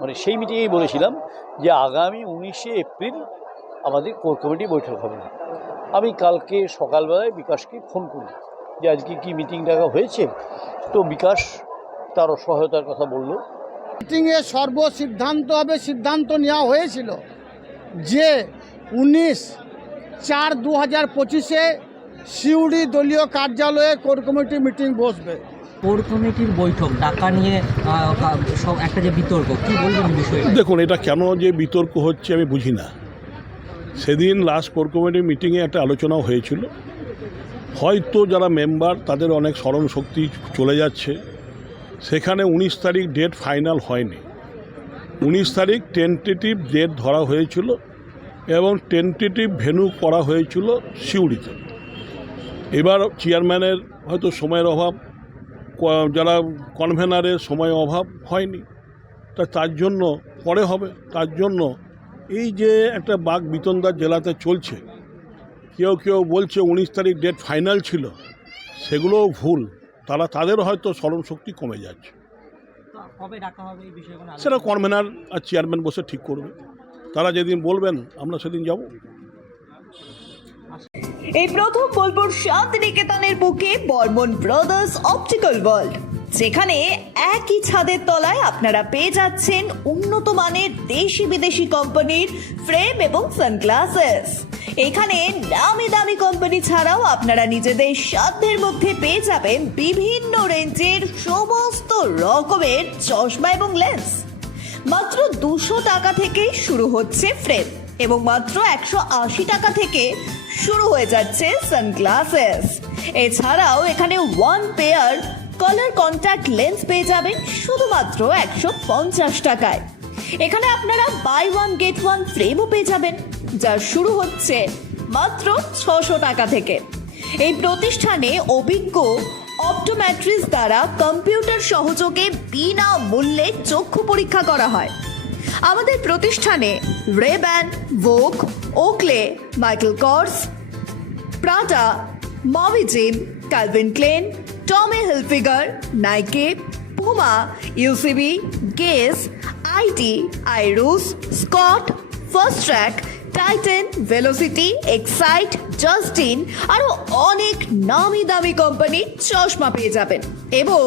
মানে সেই মিটিংয়েই বলেছিলাম যে আগামী উনিশে এপ্রিল আমাদের কোর কমিটি বৈঠক হবে। আমি কালকে সকালবেলায় বিকাশকে ফোন করি যে আজকে কি মিটিং ডাকা হয়েছে? তো বিকাশ তার সহায়তার কথা বলল। মিটিংয়ে সর্ব সিদ্ধান্ত হবে সিদ্ধান্ত নেওয়া হয়েছিল যে উনিশ চার দু হাজার পঁচিশে সিউড়ি দলীয় কার্যালয়ে কোর কমিটি মিটিং বসবে। কোর কমিটির বৈঠক, ডাকা নিয়ে একটা যে বিতর্ক বলবেন বিষয়ে? দেখুন, এটা কেন যে বিতর্ক হচ্ছে আমি বুঝি না। সেদিন লাস্ট কোর কমিটি মিটিংয়ে একটা আলোচনাও হয়েছিল। হয়তো যারা মেম্বার তাদের অনেক স্মরণ শক্তি চলে যাচ্ছে। সেখানে উনিশ তারিখ ডেট ফাইনাল হয়নি। উনিশ তারিখ টেন্টেটিভ ডেট ধরা হয়েছিল এবং টেন্টেটিভ ভেনু করা হয়েছিল সিউড়িতে। এবার চেয়ারম্যানের হয়তো সময়ের অভাব যারা কনভেনারে সময় অভাব হয়নি তা তার জন্য পরে হবে তার জন্য এই যে একটা বাঘ বিতন্দার জেলাতে চলছে কেউ কেউ বলছে উনিশ তারিখ ডেট ফাইনাল ছিল সেগুলোও ভুল তারা তাদের হয়তো স্মরণশক্তি কমে যাচ্ছে। সেটা কনভেনার আর চেয়ারম্যান বসে ঠিক করবে তারা যেদিন বলবেন আমরা সেদিন যাব। এই প্রথম বোলপুর শান্তিনিকেতনের বুকে বর্মন ব্রাদার্স অপটিক্যাল ওয়ার্ল্ড। যেখানে একই ছাদের তলায় আপনারা পেয়ে যাচ্ছেন উন্নত মানের দেশি বিদেশি কোম্পানির ফ্রেম এবং সানগ্লাসেস। এখানে নামি দামি কোম্পানি ছাড়াও আপনারা নিজেদের সাধ্যের মধ্যে পেয়ে যাবেন বিভিন্ন রেঞ্জের সমস্ত রকমের চশমা এবং লেন্স। মাত্র দুশো টাকা থেকেই শুরু হচ্ছে ফ্রেম এবং মাত্র একশো আশি টাকা থেকে শুরু হয়ে যাচ্ছে সানগ্লাসেস এছাড়াও এখানে one pair colour contact lens পেয়ে যাবেন শুধুমাত্র একশো পঞ্চাশ টাকায়। এখানে আপনারা বাই ওয়ান গেট ওয়ান ফ্রেমও পেয়ে যাবেন, যা শুরু হচ্ছে মাত্র ছশো টাকা থেকে। এই প্রতিষ্ঠানে অভিজ্ঞ অপটোম্যাট্রিস দ্বারা কম্পিউটার সহযোগে বিনা মূল্যে চক্ষু পরীক্ষা করা হয়। আমাদের প্রতিষ্ঠানে Rayban Vogue Oakley Michael Kors Prada mummy gym Calvin Klein Tommy Hilfiger Nike Puma UCB Guess IT আইরুস Scott Fastrack Titan Velocity Excite Justin আরও অনেক নামি দামি কোম্পানির চশমা পেয়ে যাবেন। এবং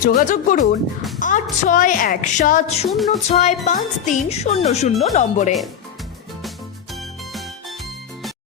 যোগাযোগ করুন আট ছয় এক সাত শূন্য ছয় পাঁচ তিন শূন্য শূন্য নম্বরে।